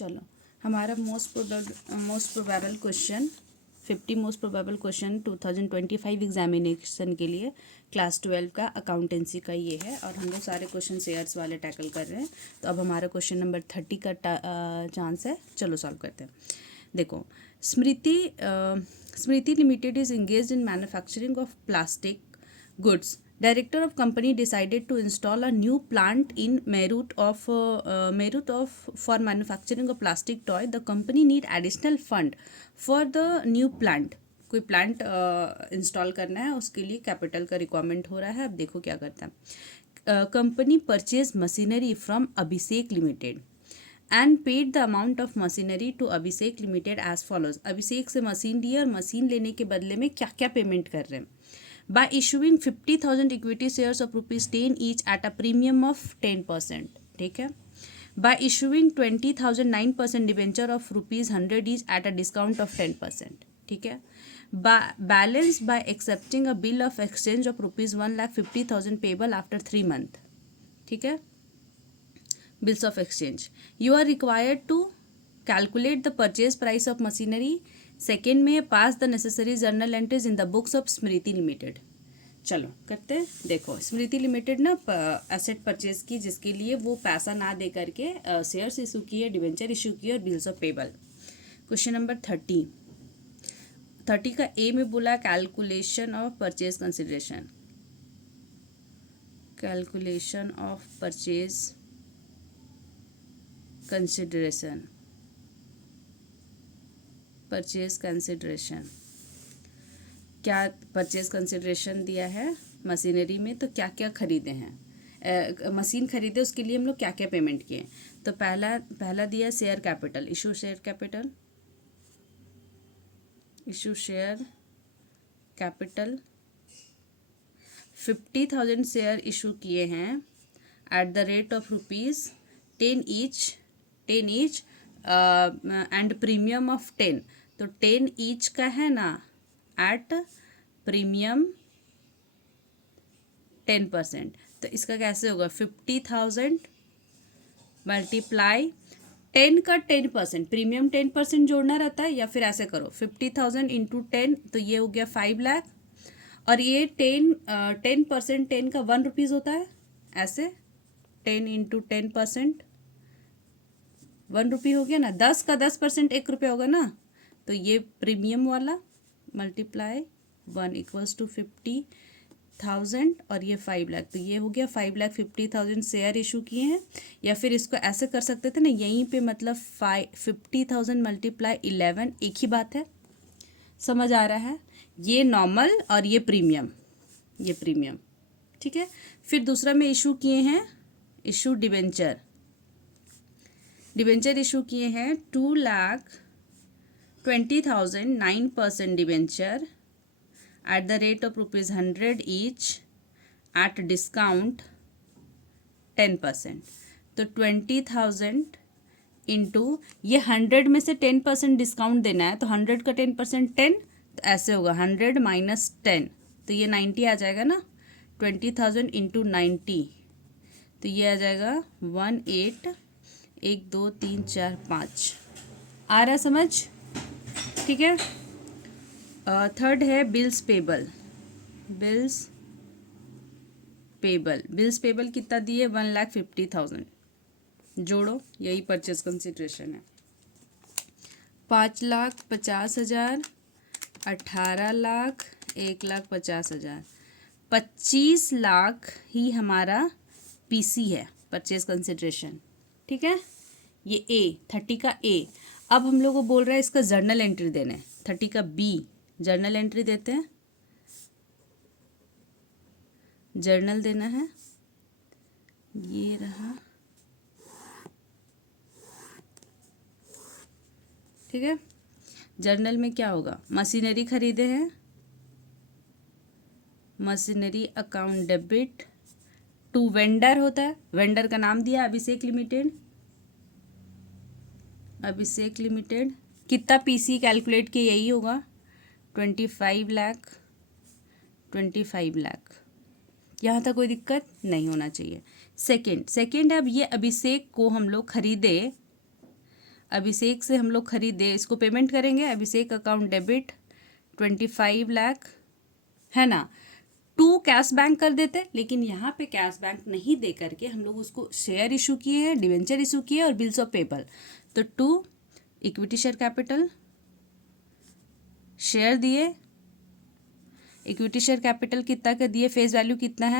चलो हमारा most probable question 50 most probable question 2025 examination के लिए क्लास 12 का अकाउंटेंसी का ये है और हम लोग सारे क्वेश्चन शेयर्स वाले टैकल कर रहे हैं। तो अब हमारा क्वेश्चन नंबर 30 का चांस है। चलो सॉल्व करते हैं। देखो, Smriti limited is engaged in manufacturing of plastic goods. Director of company decided to install a new plant in Meerut for manufacturing a plastic toy. The company need additional fund for the new plant. कोई plant install करना है, उसके लिए capital का requirement हो रहा है। अब देखो क्या करता है। Company purchase machinery from Abhishek limited and paid the amount of machinery to Abhishek limited as follows. Abhishek से मशीन ली और मशीन लेने के बदले में क्या क्या पेमेंट कर रहे हैं। By issuing 50,000 equity shares of ₹10 each at a premium of 10%, ठीक है। By issuing 20,000 9% debenture of ₹100 each at a discount of 10%, ठीक है। Balance by accepting a bill of exchange of ₹1,50,000 payable after 3 months, ठीक है। Bills of exchange. You are required to calculate the purchase price of machinery. Second में pass the necessary journal entries in the books of Smriti limited. चलो करते हैं। देखो, Smriti limited ना asset purchase की, जिसके लिए वो पैसा ना दे करके शेयर्स इशू किए, डिवेंचर इशू किए और bills of payable. Question number 30 का ए में बोला calculation of purchase consideration. Calculation of purchase consideration, purchase consideration. क्या परचेज कंसिडरेशन दिया है मशीनरी में, तो क्या क्या खरीदे हैं, मशीन खरीदे उसके लिए हम लोग क्या क्या पेमेंट किए। तो पहला दिया share capital, issue share capital, issue share capital 50,000 share issue किए हैं at the rate of ₹10 each and premium of 10। तो 10 ईच का है ना, एट प्रीमियम 10%। तो इसका कैसे होगा, 50,000 मल्टीप्लाई 10 का 10%, प्रीमियम 10% जोड़ना रहता है, या फिर ऐसे करो 50,000 इंटू 10, तो ये हो गया 5 लाख। और ये 10% 10 का ₹1 होता है, ऐसे 10 इंटू 10% ₹1 हो गया ना। 10 का 10% ₹1 होगा ना। तो ये प्रीमियम वाला मल्टीप्लाई 1 इक्वल्स टू 50,000 और ये 5 लाख। तो ये हो गया 5,50,000 शेयर इशू किए हैं। या फिर इसको ऐसे कर सकते थे ना, यहीं पे मतलब 50,000 मल्टीप्लाई 11, एक ही बात है। समझ आ रहा है। ये नॉर्मल और ये प्रीमियम, ये प्रीमियम, ठीक है। फिर दूसरा में इशू किए हैं, इशू डिवेंचर इशू किए हैं 2,20,000 9% debenture at the rate of ₹100 each at discount 10%। तो 20,000 इंटू ये 100 में से 10% डिस्काउंट देना है, तो 100 का 10% 10, तो ऐसे होगा 100 माइनस 10, तो ये 90 आ जाएगा ना। 20,000 इंटू 90, तो ये आ जाएगा 18, 1 2 3 4 5। आ रहा समझ, ठीक है। थर्ड है बिल्स पेबल। बिल्स पेबल कितना दिए, 1,50,000। जोड़ो, यही परचेज कंसिडरेशन है। 5,50,000, 18 लाख, 1,50,000, 25 लाख ही हमारा पीसी है, परचेज कंसिडरेशन, ठीक है। ये ए 30 का ए। अब हम लोग को बोल रहा है इसका जर्नल एंट्री देने। 30 का बी जर्नल एंट्री देते हैं, जर्नल देना है। ये रहा, ठीक है। जर्नल में क्या होगा, मशीनरी खरीदे हैं, machinery account debit to vendor होता है, वेंडर का नाम दिया अभिषेक लिमिटेड। कितना पीसी कैलकुलेट किया, यही होगा 25 लाख। यहाँ तक कोई दिक्कत नहीं होना चाहिए। सेकंड, अब ये अभिषेक को हम लोग खरीदे अभिषेक से हम लोग खरीदे, इसको पेमेंट करेंगे, अभिषेक अकाउंट डेबिट 25 लाख, है ना। टू कैश बैंक कर देते, लेकिन यहाँ पे कैश बैंक नहीं दे करके हम लोग उसको शेयर इशू किए हैं, डिवेंचर इशू किए और बिल्स ऑफ पेपर। तो to equity share capital, share दिए, इक्विटी शेयर कैपिटल कितना का दिए, फेस वैल्यू कितना है